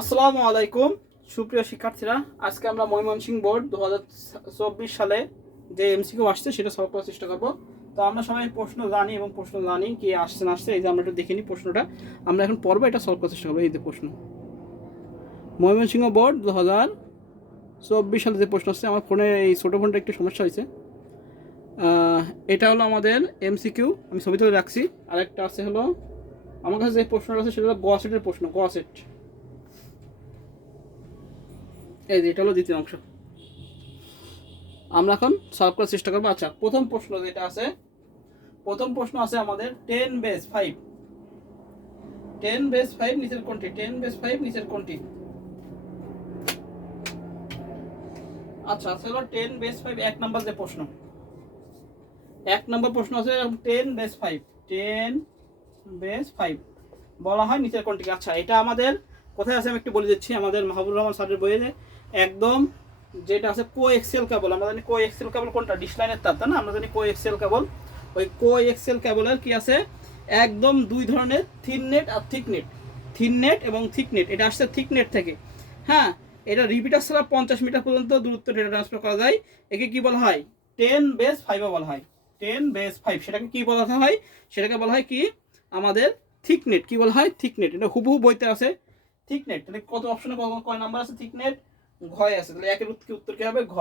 আসসালামু আলাইকুম সুপ্রিয় শিক্ষার্থীরা, আজকে আমরা ময়মনসিংহ বোর্ড 2024 সালে যে এমসিকিউ আসছে সেটা সলভ করার চেষ্টা করব। তো আমরা সবাই প্রশ্ন জানি এবং প্রশ্ন জানি কি আসছে না আসছে, এই যে আমরা একটু দেখে নিই প্রশ্নটা। আমরা এখন পর্ব এটা সলভ করার চেষ্টা করবো। এই যে প্রশ্ন, ময়মনসিংহ বোর্ড 2024 সালে যে প্রশ্ন আসছে, আমার ফোনে এই ছোটো ফোনটা একটু সমস্যা হয়েছে। এটা হলো আমাদের এমসিকিউ, আমি ছবি তুলে রাখছি। আরেকটা আছে হলো আমার কাছে যে প্রশ্নটা আছে সেটা হলো গ সেটের প্রশ্ন, গ সেট। এই যে এটা হলো দ্বিতীয় অংশ, আমরা এখন সলভ করার চেষ্টা করবো। আচ্ছা, প্রথম প্রশ্ন যেটা আছে, প্রথম প্রশ্ন আছে আমাদের 10 বেস 5, 10 বেস 5 নিচের কোনটি, 10 বেস 5 নিচের কোনটি। আচ্ছা হলো 10 বেস 5 এক নাম্বার যে প্রশ্ন, এক নম্বর প্রশ্ন আছে 10 বেস 5, 10 বেস 5 বলা হয় নিচের কোনটি। আচ্ছা, এটা আমাদের কোথায় আছে আমি একটু বলে দিচ্ছি। আমাদের মাহবুবুর রহমান স্যারের বইয়ে একদম যেটা আছে কো এক্সেল কেবল, আমরা জানি কো এক্সেল কেবল কোনটা, ডিশ লাইনের তার, তাই না? আমরা জানি কো এক্সেল কেবল, ওই কো এক্সেল কেবলের কি আছে, একদম দুই ধরনের, থিন নেট আর থিক নেট, থিন নেট এবং থিক নেট। এটা আসছে থিক নেট থেকে। হ্যাঁ, এটা রিপিটার ছাড়া 50 মিটার পর্যন্ত দূরত্ব ডেটা ট্রান্সফার করা যায়। একে কি বলা হয়, 10 বেস 5 বলা হয়, 10 বেস 5। সেটাকে কি বলা হয়, সেটাকে বলা হয় কি আমাদের থিক নেট। কি বলা হয়, থিক নেট। এটা হুবহু বইতে আছে থিক নেট। তাহলে কত অপশনে কয় নাম্বার আছে থিক নেট, ঘয় আছে। তাহলে একের উত্তর কি হবে, ঘ,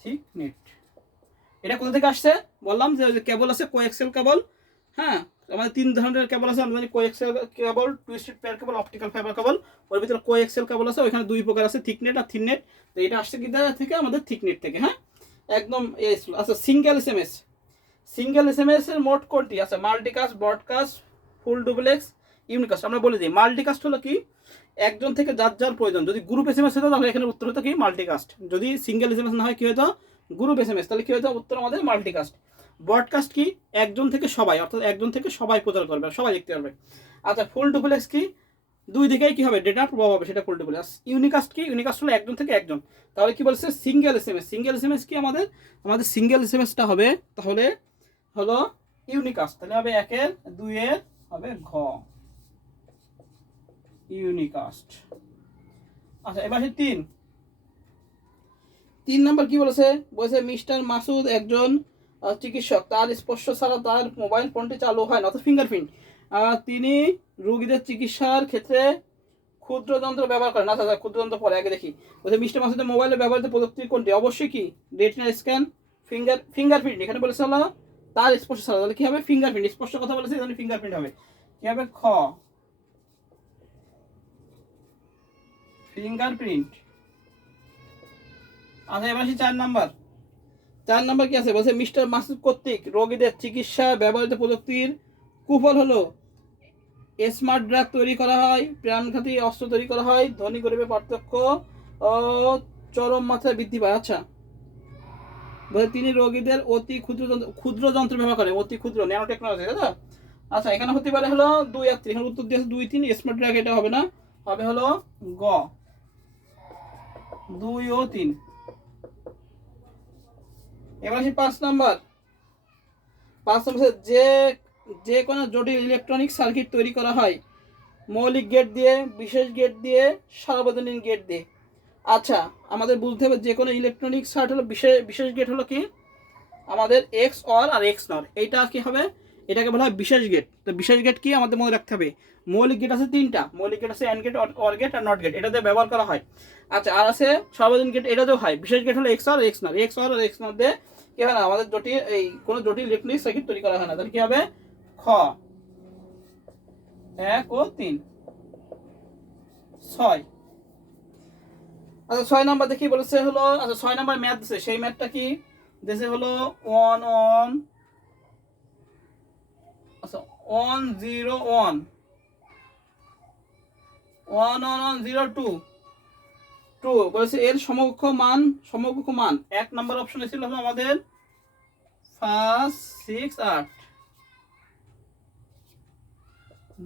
থিক নেট। এটা কোথা থেকে আসছে বললাম, যে কেবল আছে কোএক্সেল কেবল। হ্যাঁ, আমাদের তিন ধরনের কেবল আছে, আমরা জানি coaxial cable, twisted pair cable, optical fibre cable. ওর ভিতরে কোএক্সেল কেবল আছে, ওইখানে দুই প্রকার আছে, থিক নেট আর থিন নেট। তো এটা আসছে কি থেকে, আমাদের থিক নেট থেকে। হ্যাঁ, একদম। আচ্ছা, সিঙ্গেল এসএমএস, সিঙ্গেল এসএমএস এর মোট কোনটি আছে, multicast, broadcast, full duplex, unicast. আমরা বলে দিই, মাল্টিকাস্ট হলো কি একজন থেকে যার যার প্রয়োজন। যদি গ্রুপ এসএমএস হতো তাহলে এখানে উত্তর হতো কি মাল্টিকাস্ট। যদি সিঙ্গেল এসএমএস না হয় কি হতো, গ্রুপ এসএমএস, তাহলে কি হতো উত্তর আমাদের মাল্টিকাস্ট। ব্রডকাস্ট কি একজন থেকে সবাই, অর্থাৎ একজন থেকে সবাই প্রচার করবে, সবাই দেখতে পারবে। আচ্ছা, ফুল ডুপ্লেক্স কি দুই দিকেই কি হবে ডেটা প্রভাব হবে, সেটা ফুল ডুপ্লেক্স। ইউনিকাস্ট কি, ইউনিকাস্ট হলো একজন থেকে একজন। তাহলে কি বলছে, সিঙ্গেল এসএমএস। সিঙ্গেল এসএমএস কি আমাদের, আমাদের সিঙ্গেল এসএমএসটা হবে তাহলে হলো ইউনিকাস্ট। তাহলে হবে একের দুইয়ের হবে ঘ, ইউনিকাস্ট। আচ্ছা, এবার তিন, তিন নাম্বার কি বলেছে, বলেছে মিস্টার মাসুদ একজন চিকিৎসক, তার স্পর্শ ছাড়া তার মোবাইল ফোনটি চালু হয় না, অর্থাৎ ফিঙ্গারপ্রিন্ট। তিনি রোগীদের চিকিৎসার ক্ষেত্রে ক্ষুদ্র যন্ত্র ব্যবহার করেন। আচ্ছা, ক্ষুদ্র যন্ত্র পরে আগে দেখি। বলছে মিস্টার মাসুদের মোবাইলে ব্যবহৃত প্রযুক্তি কোনটি, অবশ্যই কি রেটিনা স্ক্যান, ফিঙ্গারপ্রিন্ট। এখানে বলেছে হলো তার স্পর্শ ছাড়া, তাহলে কি হবে ফিঙ্গারপ্রিন্ট। স্পর্শ কথা বলেছে, এখানে ফিঙ্গারপ্রিন্ট হবে। কি হবে, খ, ফিঙ্গারপ্রিন্ট। আচ্ছা, এবার আসি চার নাম্বার। চার নাম্বার কি আছে, বলছে মিস্টার মাসুদ কর্তৃক রোগীদের চিকিৎসা ব্যবহৃত প্রযুক্তির কুফল হলো স্মার্ট ড্রাগ তৈরি করা হয়, প্রাণঘাতী অস্ত্র তৈরি করা হয়, ধনী গরিবের পার্থক্য ও চরম মাত্রায় বৃদ্ধি পায়। আচ্ছা, বলছে তিনি রোগীদের অতি ক্ষুদ্র যন্ত্র ব্যবহার করে, অতি ক্ষুদ্র, ন্যানো টেকনোলজি, তাই তো? আচ্ছা, এখানে হতে পারে হলো 2 আর 3, এখানে উত্তর দিয়েছে 2 3, স্মার্ট ড্রাগ এটা হবে না, হবে হলো গ, 2 ও 3। এবার আসি 5 নাম্বার। 5 নম্বর, যে যে কোনো জটিল ইলেকট্রনিক সার্কিট তৈরি করা হয় মৌলিক গেট দিয়ে, বিশেষ গেট দিয়ে, সার্বজনীন গেট দিয়ে। আচ্ছা, আমাদের বুঝতে হবে যে কোনো ইলেকট্রনিক সার্কিট হলো বিশেষ গেট হলো কি আমাদের এক্স অর আর এক্স নর, এইটা কি হবে, এটাকে বলা হয় বিশেষ গেট। তো বিশেষ গেট কি আমাদের মনে রাখতে হবে, মৌলিক গেট আছে তিনটা, মৌলিক গেট আছে অ্যান্ড গেট, অর গেট আর নট গেট, এটাতে ব্যবহার করা হয়। আচ্ছা, আর আছে সার্বজনীন গেট, এটাতেও হয়। বিশেষ গেট হলো এক্স অর এক্স নর, এক্স অর আর এক্স নর দিয়ে কি হয় না আমাদের জটিল এই কোনো জটিল ইলেকট্রনিক সার্কিট তৈরি করা হয় না। তাহলে কি হবে, খ, 1 ও 3। 6। আচ্ছা, 6 নাম্বার দেখি বলেছে হলো, আচ্ছা 6 নাম্বার ম্যাথ দিছে, সেই ম্যাথটা কি দিছে হলো 1 1, আচ্ছা 1 0 1, 1 1 1 0 2 2 বলেছে এর সমকক্ষ মান, সমকক্ষ মান। এক নাম্বার অপশনে ছিল আমাদের 5 6 8,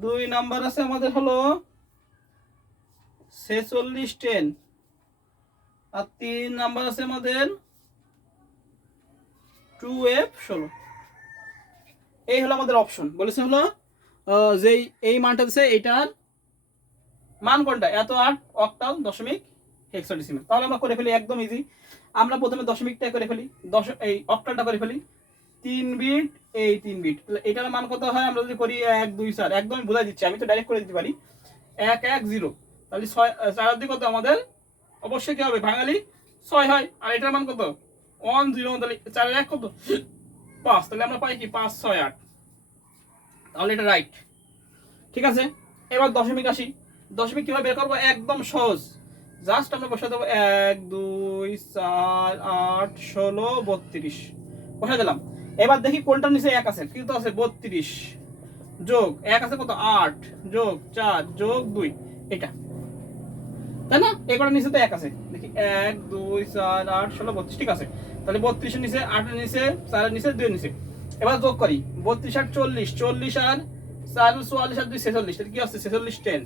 2 নাম্বার আছে আমাদের হলো 46 10, আর 3 নাম্বার আছে আমাদের 2F 16। এই হলো আমাদের অপশন। বলেছে হলো যেই এই মানটা দিচ্ছে এইটার মান কোনটা, এত 8 অক্টাল দশমিক হেক্সাডেসিমাল। তাহলে আমরা করে ফেলি একদম ইজি। আমরা প্রথমে দশমিকটা করে ফেলি, এই অক্টালটা করে ফেলি। 3 বিট, এই 3 বিট, তাহলে এটার মান কত হয় আমরা যদি করি 1 2 4, একদমই বোঝাই দিচ্ছি, আমি তো ডাইরেক্ট করে দিতে পারি 1 1 0। তাহলে 6 4 দিকে কত আমাদের অবশ্যই কি হবে ভাঙালি 6 হয়। আর এটার মান কত 1 0, তাহলে 4 এর 1 কত 5, তাহলে আমরা পাই কি 5 6 8। তাহলে এটা রাইট, ঠিক আছে। এবার দশমিক আসি। দশমিক কিভাবে বের করবো, একদম সহজ, জাস্ট আমরা বসে দেবো 1 2 4 8 16 32 বসে দিলাম। এবার দেখি কোনটার নিচে 1 আছে, কিন্তু আছে 32 যোগ 1 আছে কত 8 যোগ 4 যোগ 2, এটা তাই না। এগুলোর নিচে তো 1 আছে, দেখি 1 2 4 8 16 32, ঠিক আছে। তাহলে 32 এর নিচে 8 এর নিচে 4 এর নিচে 2 এর নিচে, এবার যোগ করি 32 আর 40, 40 আর 4 44 আর 2 46, তাহলে কি আসছে 46 10,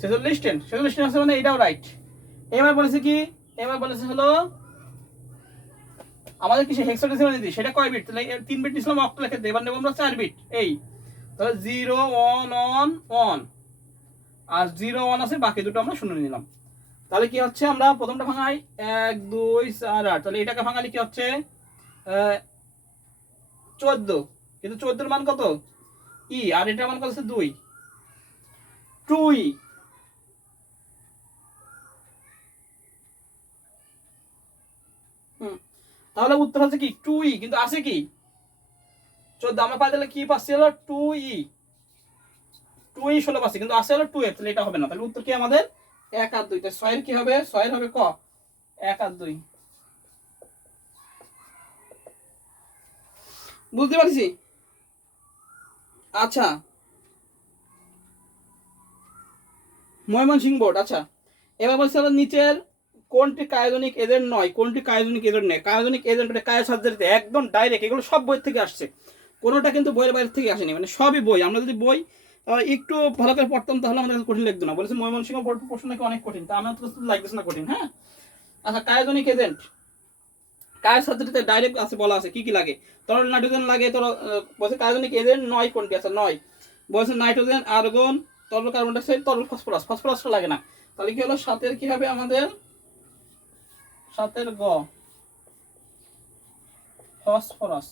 46 10, 46 10 আছে মানে এটাও রাইট। এবার বলেছে কি, এবার বলেছে হলো আমাদের কি হেক্সাডেসিমাল নিতে, সেটা কয় বিট, তাহলে 3 বিট নিছিলাম অক্টালের ক্ষেত্রে, এবার নেব আমরা 4 বিট। এই তাহলে 0 1 1 1 আর 0 1 আছে, বাকি দুটো আমরা শূন্য নিলাম। তাহলে কি হচ্ছে, আমরা প্রথমটা ভাঙাই 1 2 4 8, তাহলে এটাকে ভাঙালে কি হচ্ছে 14, কিন্তু 14 এর মান কত ই, আর এটার মান কত হচ্ছে 2 2 ই। তাহলে উত্তর হচ্ছে কি 2 ই, কিন্তু আছে কি 14, আমরা পাই তাহলে কি পাচ্ছি হলো 2 ই, 2 ই 16 পাচ্ছি, কিন্তু আছে হলো 2 এফ, তাহলে এটা হবে না। তাহলে উত্তর কি আমাদের 1 আর 2, তাহলে 6 এর কি হবে, 6 এর হবে ক 1 আর 2। বুঝতে পারছি। আচ্ছা, ময়মনসিংহ বোর্ড। আচ্ছা, এবার বলছে নিচের কোনটি কায়োজনিক এজেন্ট নয়, কোনটি কায়োজনিক এজেন্ট নেই। কায়োজনিক এজেন্ট মানে কায়ো সাবজেক্টে একদম ডাইরেক্ট, এগুলো সব বই থেকে আসছে, কোনোটা কিন্তু বইয়ের বাইরে থেকে আসেনি, মানে সবই বই। আমরা যদি বই একটু ভালো করে পড়তাম তাহলে আমাদের কঠিন লাগতো না। বলেছে ময়মনসিংহ বোর্ড প্রশ্ন নাকি অনেক কঠিন, তা আমার তো লাগতেছে না কঠিন। হ্যাঁ, আচ্ছা, কায়োজনিক এজেন্ট কায়ো সাবজেক্টে ডাইরেক্ট আছে, বলা আছে কি কি লাগে, তরল নাইট্রোজেন লাগে, বলছে কায়োজনিক এজেন্ট নয় কোনটি আছে, নয় বলছে নাইট্রোজেন, আর্গন, তরল কার্বন ডাইঅক্সাইড, তরল ফসফরাস, ফসফরাসটা লাগে না। তাহলে কি হলো সাতের কি হবে আমাদের, সাতের গ ফসফরাস,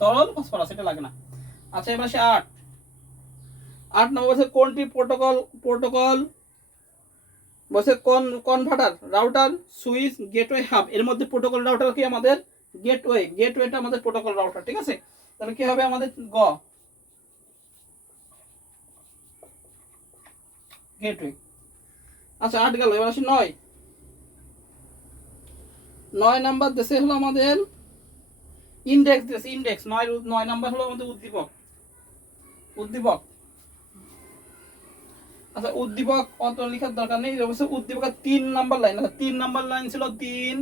তরল ফসফরাস, এটা লাগে না। আচ্ছা, এবার সে 8 নম্বর বলছে কোনটি প্রোটোকল, প্রোটোকল বলছে converter, router, switch, gateway, hub, এর মধ্যে প্রোটোকল রাউটার কি আমাদের গেটওয়ে, গেটওয়েটা আমাদের প্রোটোকল রাউটার, ঠিক আছে। তাহলে কি হবে আমাদের গ গেটওয়ে। আচ্ছা, 8 গেল, এবার আসি 9। 9 নাম্বার দেশে হলো আমাদের ইন্ডেক্স দিয়েছে, ইন্ডেক্স 9 নাম্বার হলো আমাদের উদ্দীপক, উদ্দীপক। আচ্ছা, উদ্দীপক অত লেখার দরকার নেই, অবশ্য উদ্দীপকের 3 নাম্বার লাইন, আচ্ছা 3 নাম্বার লাইন ছিল 3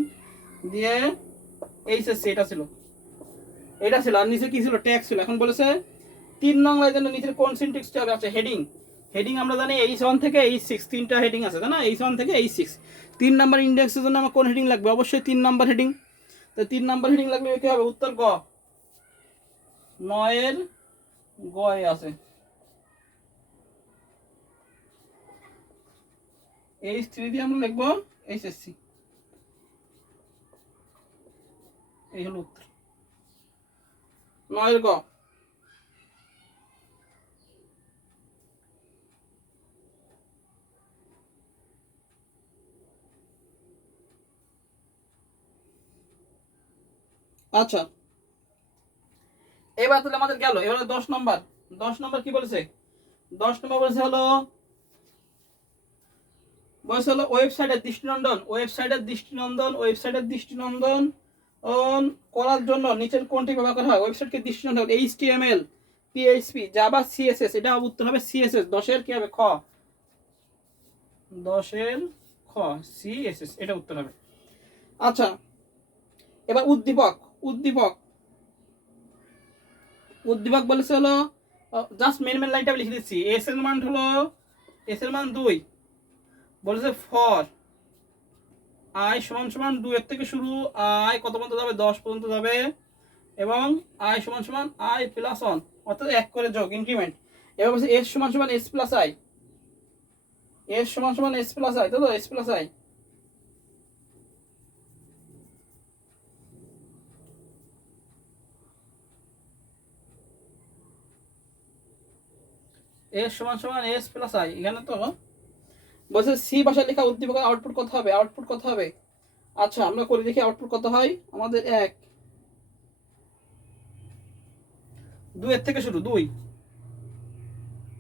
দিয়ে এইচএসসি, এটা ছিল, এটা ছিল, আর নিচে কি ছিল ট্যাগ ছিল। এখন বলেছে 3 নং লাইনের নিচের কোন সিনট্যাক্সটা হবে, আছে হেডিং, হেডিং আমরা জানি H1 থেকে H6, তিনটা হেডিং আছে তাই না, H1 থেকে H6। 3 নাম্বার ইন্ডেক্সের জন্য আমার কোন হেডিং লাগবে, অবশ্যই 3 নাম্বার হেডিং। তো 3 নাম্বার হেডিং লাগলে কি হবে, উত্তর গ 9 এর গ এ আছে, H3 দিয়ে আমরা লিখবো এইচএসসি, এই হলো উত্তর 9 এর গ। আচ্ছা, এবার তাহলে আমাদের গেল, এবার 10 নম্বর। 10 নম্বর কি বলেছে, 10 নম্বর বলেছে হলো, বলেছে হলো ওয়েবসাইটের দৃষ্টিনন্দন, ওয়েবসাইটের দৃষ্টিনন্দন, ওয়েবসাইটের দৃষ্টিনন্দন করার জন্য নিচের কোনটি ব্যবহার করা হয়, ওয়েবসাইটকে দৃষ্টিনন্দন HTML, PHP, জাভা, CSS, এটা উত্তর হবে CSS। 10 এর কি হবে খ, 10 এর খ CSS, এটা উত্তর হবে। আচ্ছা, এবার উদ্দীপক, উদ্দীপক, উদ্দীপক বলেছে হলো, জাস্ট মেন মেন লাইনটা লিখে দিচ্ছি। এস এর মান হলো, এস এর মান 2, বলেছে ফর আই সমান সমান 2 এর থেকে শুরু, আই কত পর্যন্ত যাবে 10 পর্যন্ত যাবে, এবং আই সমান সমান আই প্লাস ওয়ান, অর্থাৎ এক করে যোগ ইনক্রিমেন্ট। এবার বলছে এস সমান সমান এস প্লাস আই, এস সমান সমান এস প্লাস আই, তো এস প্লাস আই। এস সমান সমান এস প্লাস আই। এখানে তো বলছে সি ভাষায় লেখা উদ্দীপকের আউটপুট কত হবে, আউটপুট কত হবে। আচ্ছা আমরা করে দেখি আউটপুট কত হয় আমাদের। এক, দুইয়ের থেকে শুরু, দুই,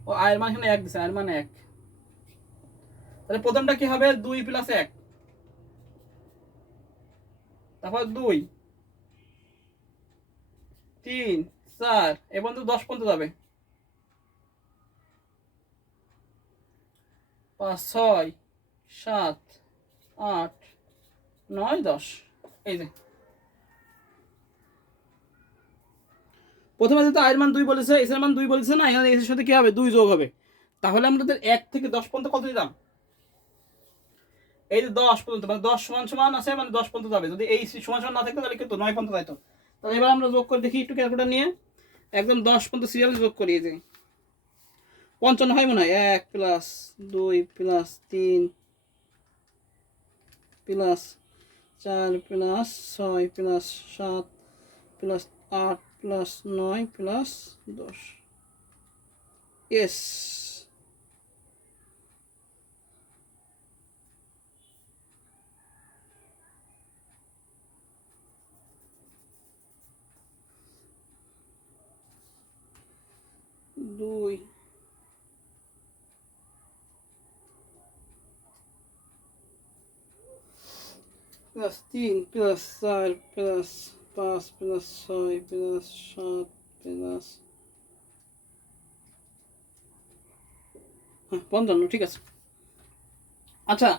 ও আয়ের মান এখানে এক দিছে, আয়ের মান এক। তাহলে প্রথমটা কি হবে, দুই প্লাস এক, তারপর দুই, তিন, চার, এবং তো 10 পর্যন্ত যাবে, 5, 6, 7, 8, 9, 10। এই যে প্রথমে যেহেতু আয়ের মান দুই বলেছে, এস এর মান দুই বলেছে না, এখানে এস এর সাথে কি হবে, দুই যোগ হবে। তাহলে আমাদের 1 থেকে 10 পর্যন্ত কত দিলাম, এই যে 10 পর্যন্ত, মানে 10 সমান সমান আছে, মানে 10 পর্যন্ত যাবে। যদি এই সমান সমান না থাকতো তাহলে কিন্তু 9 পর্যন্ত যাইতো। তাহলে এবার আমরা যোগ করে দেখি একটু ক্যালকুলেটর নিয়ে, একদম 10 পর্যন্ত সিরিয়াল যোগ করি। এই যে 55 হয় মনে হয়, 1 plus 2 plus 3 plus 4 plus 6 plus 7 plus 8 plus 9 plus 10। Yes, দুই, plus 3 plus 4 plus 5 plus 6 plus 7 plus 55, ঠিক আছে। আচ্ছা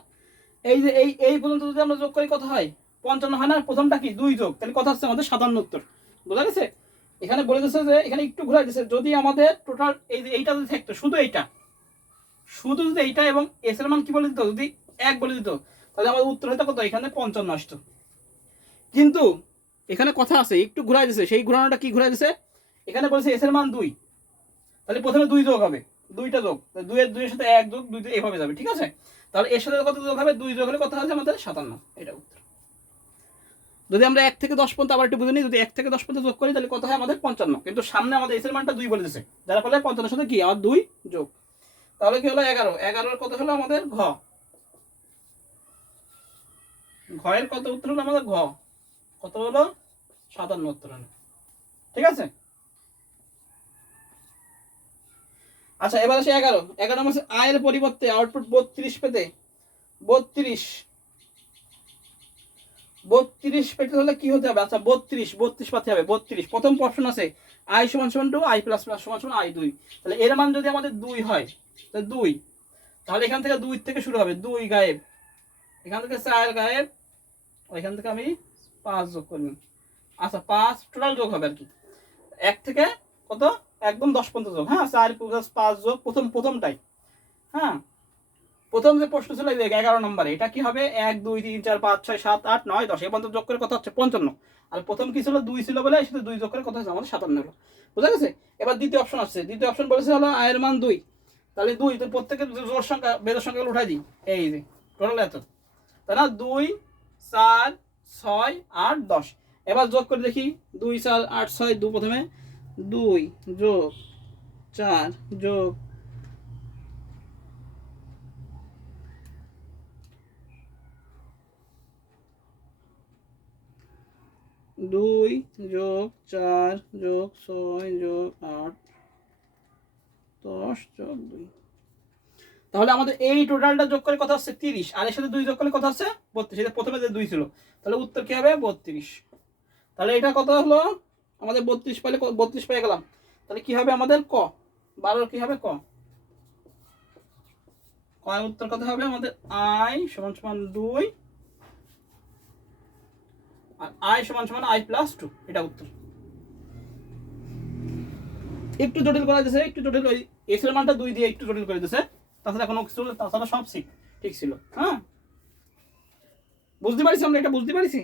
এই যে এই পর্যন্ত যদি আমরা যোগ করি কত হয়, 55 হয় না। প্রথমটা কি, দুই যোগ, তাহলে কথা হচ্ছে আমাদের 57। বোঝা গেছে। এখানে বলে দিচ্ছে যে, এখানে একটু ঘুরাই দিচ্ছে, যদি আমাদের টোটাল এই যে এইটা যদি থাকতো, শুধু এইটা, শুধু যদি এইটা এবং এস এর মান কি বলে দিত, যদি 1 বলে দিত, তাহলে আমাদের উত্তর হতো কত, এখানে 55 আসতো। কিন্তু এখানে কথা আছে, একটু ঘুরাই দিছে, সেই ঘুরানোটা কি ঘুরাই দিছে, এখানে বলেছে এস এর মান 2, তাহলে প্রথমে 2 যোগ হবে, দুইটা যোগ, 2 এর সাথে 1 যোগ 2, এইভাবে যাবে, ঠিক আছে। তাহলে এর সাথে কত যোগ হবে, 2 যোগ হলে কত হবে আমাদের 57, এটা উত্তর। যদি আমরা 1 থেকে 10 পর্যন্ত আবার একটু বুঝে নিই, যদি 1 থেকে 10 পর্যন্ত যোগ করি তাহলে কত হয় আমাদের 55, কিন্তু সামনে আমাদের এস এর মানটা 2 বলে দিয়েছে, যার ফলে 55 এর সাথে কি আর 2 যোগ, তাহলে কি হলো 11। 11 কত হলো আমাদের ঘ, ঘয়ের কত উত্তর হলো আমাদের ঘ, কত হলো 57 উত্তর হলো, ঠিক আছে। আচ্ছা এবার আসে 11 মাসে আয়ের পরিবর্তে আউটপুট 32 পেতে, 32 পেতে হলে কি হতে হবে, আচ্ছা 32 পাতে হবে। 32 প্রথম অপশন আছে আই সমান সমান 2, আই প্লাস প্লাস সমান সমান আই 2, তাহলে এর মান যদি আমাদের 2 হয়, তাহলে 2, তাহলে এখান থেকে 2 থেকে শুরু হবে, 2 গায়েব, এখান থেকে 4 গায়েব, ওইখান থেকে আমি 5 যোগ করি। আচ্ছা 5 টোটাল যোগ হবে আর কি, 1 থেকে কত একদম 10 পর্যন্ত যোগ, হ্যাঁ 4 প্লাস 5 যোগ, প্রথমটাই, হ্যাঁ প্রথম যে প্রশ্ন ছিল 11 নম্বরে, এটা কি হবে, 1 2 3 4 5 6 7 8 9 10, এই পর্যন্ত যোগ করে কত হচ্ছে 55। আর প্রথম কি ছিল, 2 ছিল বলে এর সাথে 2 যোগ করে কত হচ্ছে আমাদের 57 হলো। বুঝা গেছে। এবার দ্বিতীয় অপশন আসছে, দ্বিতীয় অপশন বলেছে হলো আয়ের মান 2, তাহলে 2 তো প্রত্যেকের জোড় সংখ্যা বেজোড় সংখ্যাগুলো উঠাই দিই, এই যে টোটাল এত, তাই না, 2 4 6 8 10। এবার যোগ করে দেখি, 2 4 8 6, 2 প্রথমে 2 যোগ 4 যোগ 2 যোগ 4 যোগ 6 যোগ 8 10 যোগ 2, তাহলে আমাদের এই টোটালটা যোগ করে কত হচ্ছে 30, আর এর সাথে 2 যোগ করলে কত হচ্ছে 32, এটা প্রথমে যে 2 ছিল, তাহলে উত্তর কি হবে 32। তাহলে এটা কত হলো আমাদের 32 পাইলে, 32 পেয়ে গেলাম, তাহলে কি হবে আমাদের ক, 12 কি হবে ক, ক উত্তর কত হবে আমাদের, আই সমান সমান 2 আর আই সমান সমান আই প্লাস 2, এটা উত্তর। একটু জটিল করা দিয়েছে, একটু জটিল, ওই এস এর মানটা 2 দিয়ে একটু জটিল করে দিয়েছে, তাছাড়া কোনো কিছু, তাছাড়া সব ঠিক ছিল। হ্যাঁ বুঝতে পারছি আমরা, এটা বুঝতে পারছি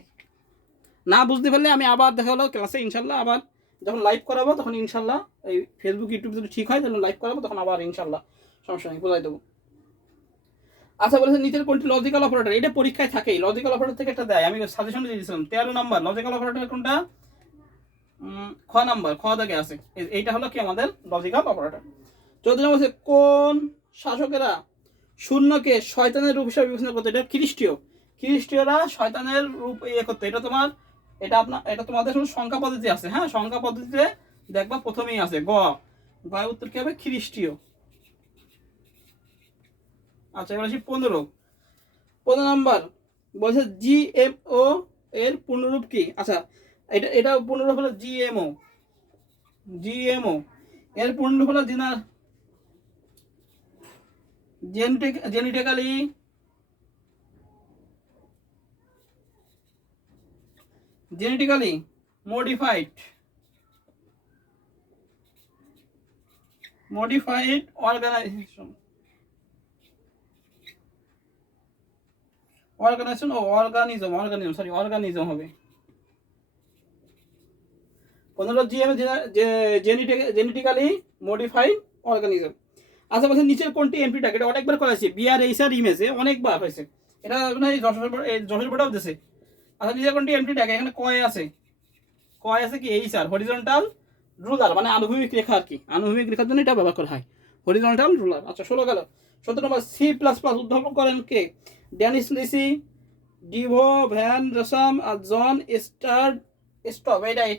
না বুঝতে পারলে আমি আবার দেখা হলো ক্লাসে ইনশাল্লাহ, আবার যখন লাইভ করাবো তখন ইনশাল্লাহ এই ফেসবুক ইউটিউব যদি ঠিক হয় তাহলে লাইভ করাবো, তখন আবার ইনশাল্লাহ সমস্যা নেই বোঝাই দেবো। আচ্ছা বলেছে নিচের কোনটি লজিক্যাল অপারেটর, এটা পরীক্ষায় থাকেই, লজিক্যাল অপারেটর থেকে একটা দেয়, আমি সাজেশন দিয়ে দিয়েছিলাম 13 নম্বর লজিক্যাল অপারেটর কোনটা, খ নাম্বার, খ দাগে আছে, এইটা হলো কি আমাদের লজিক্যাল অপারেটর। 14 নম্বর বলছে কোন শাসকেরা শূন্যকে শয়তানের রূপ হিসাবে বিবেচনা করতো, এটা খ্রিস্টীয়রা শয়তানের রূপ ইয়ে করতো, এটা তোমার এটা তোমাদের সংখ্যা পদ্ধতি আছে, হ্যাঁ সংখ্যা পদ্ধতিতে দেখবা প্রথমেই আছে গ উত্তর কি হবে খ্রিস্টীয়। আচ্ছা এবার আসি 15 নম্বর বলছে জিএমও এর পূর্ণরূপ কি, আচ্ছা এটা পূর্ণরূপ হলো জিএমও এর পূর্ণরূপ হলো জেনেটিক্যালি মডিফাইড অর্গানাইজেশন অর্গানিজম হবে। 15 জেনেটিক্যালি মডিফাইড অর্গানিজম। আচ্ছা বলছে নিচের কোনটি এমপি ট্যাগ, এটা অনেকবার করা হয়েছে, বিআরএইচআর ইমেজে অনেকবার হয়েছে, এটা যশোর বোর্ডেও দিয়েছে। আচ্ছা নিচের কোনটি এমপি ট্যাগ, এখানে কয় আছে কি এইচআর, হরিজন্টাল রুলার মানে আনুভূমিক রেখা আর কি, আনুভূমিক রেখার জন্য এটা ব্যবহার করা হয়, হরিজন্টাল রুলার। আচ্ছা 16 গেল। 17 নম্বর C++ উদ্ভাবন করেন কে, ড্যানিস লিসি, ডিভো ভ্যান রসাম আর জন স্টপ, এটাই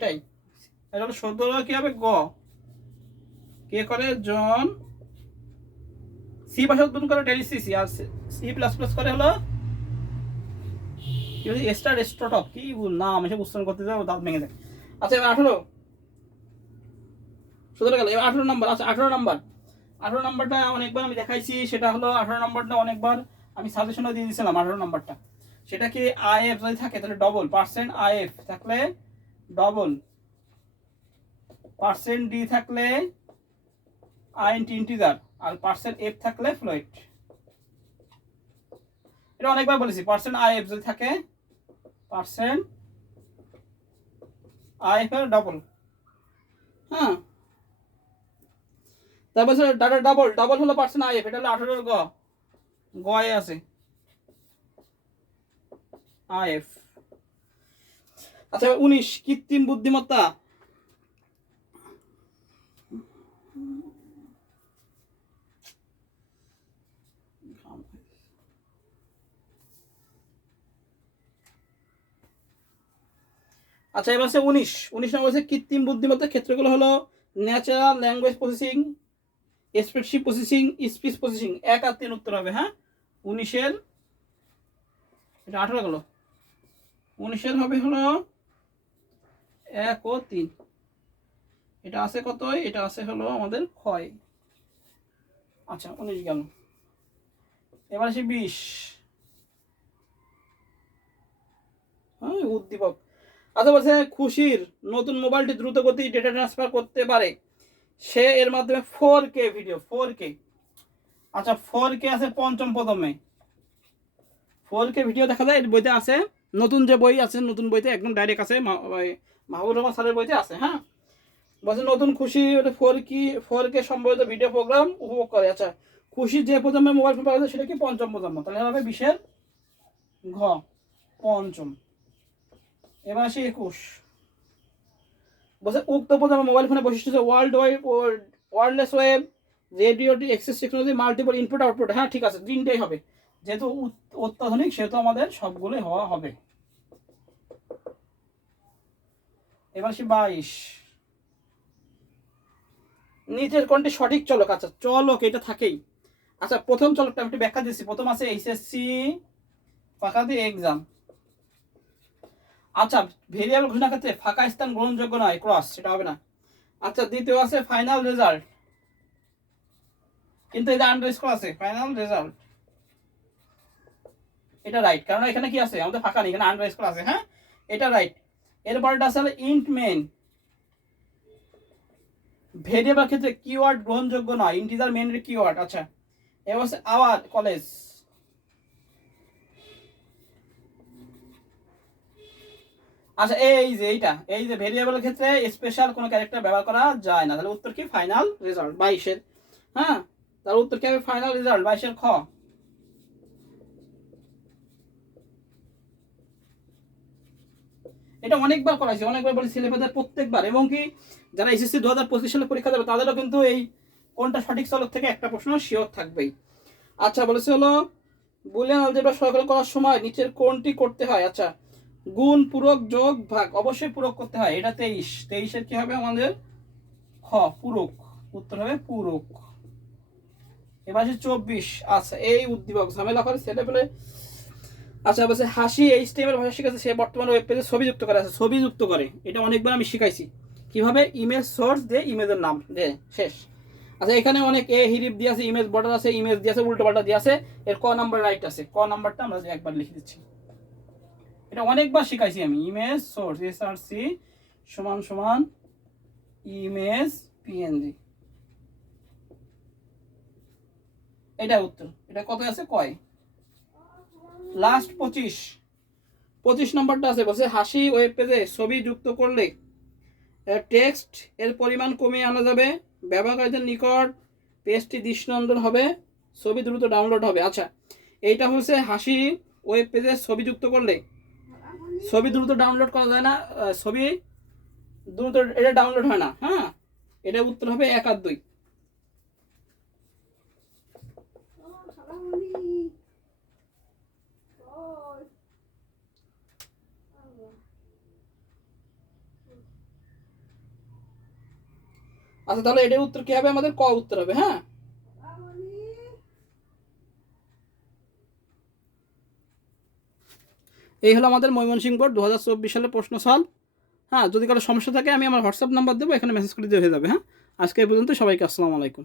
এটা হলো 17 কি হবে গ, কে করে জন। সি ভাষা উদ্ভাবন করে ড্যানিস লিসি, আর C++ করে হলো স্টার্টপ, কি নাম এসে উচ্চারণ করতে যাও দাঁত ভেঙে যায়। আচ্ছা এবার 17 গেল, এবার 18 নম্বর। আচ্ছা 18 নম্বরটা অনেকবার আমি দেখাইছি, সেটা হলো 18 নম্বরটা অনেকবার আমি সাজেশনও দিয়ে দিয়েছিলাম। 18 নম্বরটা সেটা কি আইএফ যদি থাকে তাহলে ডবল, পার্সেন্ট আইএফ থাকলে ডবল, পার্সেন্ট ডি থাকলে ইন্টিজার, আর পার্সেন্ট এফ থাকলে ফ্লোট। এটা অনেকবার বলেছি, পার্সেন্ট আইএফ যদি থাকে পার্সেন্ট আইএফ এর ডবল, হ্যাঁ তারপর ডাটা ডবল হলো পার্সেন্ট আইএফ, এটা হলো 18 গয়ে আছে আইএফ। আচ্ছা 19 কৃত্রিম বুদ্ধিমত্তা, আচ্ছা এবার আছে 19 নম্বর বলছে কৃত্রিম বুদ্ধিমত্তার ক্ষেত্রগুলো হলো natural language processing, spreadsheet processing, speech processing. 1 আর 3 উত্তর হবে, হ্যাঁ 19-এর, এটা 18 গেল, 19-এর হবে হলো 1 ও 3, এটা আছে কত, এটা আছে হলো আমাদের ক্ষয়। আচ্ছা 19 গেল, এবার আসি 20, হ্যাঁ উদ্দীপক। আচ্ছা বলছে খুশির নতুন মোবাইলটি দ্রুত গতি ডেটা ট্রান্সফার করতে পারে, সে এর মাধ্যমে 4K ভিডিও 4K, আচ্ছা 4K আছে পঞ্চম প্রথমে, 4K ভিডিও দেখা যায়, এর বইতে আছে, নতুন যে বই আছে নতুন বইতে একদম ডাইরেক্ট আছে, মাহবুব রহমান স্যারের বইতে আছে, হ্যাঁ বলছে নতুন খুশি 4K সম্বলিত ভিডিও প্রোগ্রাম উপভোগ করে। আচ্ছা খুশি যে প্রজন্মের মোবাইল ফোন পাওয়া যায় সেটা কি পঞ্চম প্রজন্ম, তাহলে হবে 20-এর ঘ পঞ্চম। এবার আসি 21, বলছে উক্ত প্রজন্মের মোবাইল ফোনের বৈশিষ্ট্য হচ্ছে wireless web, radio access technology, multiple input output, হ্যাঁ ঠিক আছে 3টাই হবে, যেহেতু অত্যাধুনিক সেহেতু আমাদের সবগুলোই হওয়া হবে। এবার আসি 22, নিচের কোনটি সঠিক চলক, আচ্ছা চলক এটা থাকেই। আচ্ছা প্রথম চলকটা আমি একটু ব্যাখ্যা দিচ্ছি, প্রথম আছে এইচএসসি ফাঁকা দিয়ে এক্সাম। আচ্ছা ভেরিয়েবল ঘোষণা ক্ষেত্রে ফাঁকা স্থান গ্রহণযোগ্য নয়, ক্রস, সেটা হবে না। আচ্ছা দ্বিতীয় আছে ফাইনাল রেজাল্ট, কিন্তু এটা আন্ডারস্কোর আছে, ফাইনাল রেজাল্ট এটা রাইট, কারণ এখানে কি আছে আমাদের ফাঁকা নেই, এখানে আন্ডারস্কোর আছে, হ্যাঁ এটা রাইট। এরপরটা আছে ইন্ট মেন, ভেরিয়েবল ক্ষেত্রে কিওয়ার্ড গ্রহণযোগ্য নয়, ইন্টিজার মেনের কিওয়ার্ড। আচ্ছা এবার হচ্ছে আওয়ার কলেজ, আচ্ছা এই যে ভেরিয়েবলের ক্ষেত্রে স্পেশাল কোনো ক্যারেক্টার ব্যবহার করা যায় না, তাহলে উত্তর কি ফাইনাল রেজাল্ট 22-এর। হ্যাঁ, তার উত্তর কি হবে ফাইনাল রেজাল্ট 22-এর খ। এটা অনেকবার করাইছি, অনেকবার বলি সিলেবাসে প্রত্যেকবার, এবং কি যারা এসএসসি 2025 সালে পরীক্ষা দেবে তাদেরও কিন্তু এই কোনটা সঠিক চলক থেকে একটা প্রশ্ন শিওর থাকবেই। আচ্ছা বলেছে হলো বুলিয়ান অলজেব্রা সরল করার সময় নিচের কোনটি করতে হয়? আচ্ছা, গুণ, পূরক, যোগ, ভাগ, অবশ্যই পূরক করতে হয়। এটা 23-এর কি হবে আমাদের খ পূরক, উত্তর হবে পূরক। এবার আছে 24। আচ্ছা, এই উদ্দীপক ঝামেলা করে ছেলে পেলে। আচ্ছা বলছে হাসি HTML ভাষা শিখেছে, সে বর্তমানে ওয়েব পেজে ছবি যুক্ত করে আছে, ছবি যুক্ত করে, এটা অনেকবার আমি শিখাইছি কিভাবে ইমেজ সোর্স দিয়ে ইমেজের নাম দে শেষ। আচ্ছা, এখানে অনেক হিরিপ দিয়ে আছে, ইমেজ বর্ডার আছে, ইমেজ দিয়ে আছে, উল্টো পাল্টা দিয়ে আছে, এর ক নাম্বার রাইট আছে, ক নাম্বারটা আমরা একবার লিখে দিচ্ছি। এটা অনেকবার শিখাইছি আমি, ইমেজ সোর্স SRC সমান সমান ইমেজ PNG, এটা উত্তর। এটা কত আছে কয় লাস্ট 25 নম্বরটা আছে, বলছে হাসি ওয়েব পেজে ছবি যুক্ত করলে টেক্সট এর পরিমাণ কমিয়ে আনা যাবে, ব্যবহারকারীদের নিকট পেজটি দৃষ্টিনন্দন হবে, ছবি দ্রুত ডাউনলোড হবে। আচ্ছা, এইটা হচ্ছে হাসি ওয়েব পেজে ছবি যুক্ত করলে ছবি দ্রুত ডাউনলোড করা যায় না, ছবি দ্রুত এটা ডাউনলোড হয় না। হ্যাঁ, এটা উত্তর হবে 1 আর 2। আচ্ছা, তাহলে এটার উত্তর কি হবে আমাদের ক উত্তর হবে। হ্যাঁ, এই হলো আমাদের ময়মনসিংহ বোর্ড 2024 সালের প্রশ্ন সলভ। হ্যাঁ, যদি কারো সমস্যা থাকে আমি আমার হোয়াটসঅ্যাপ নাম্বার দেবো, এখানে মেসেজ করে দিয়ে হয়ে যাবে। হ্যাঁ, আজকে এই পর্যন্ত, সবাইকে আসসালামু আলাইকুম।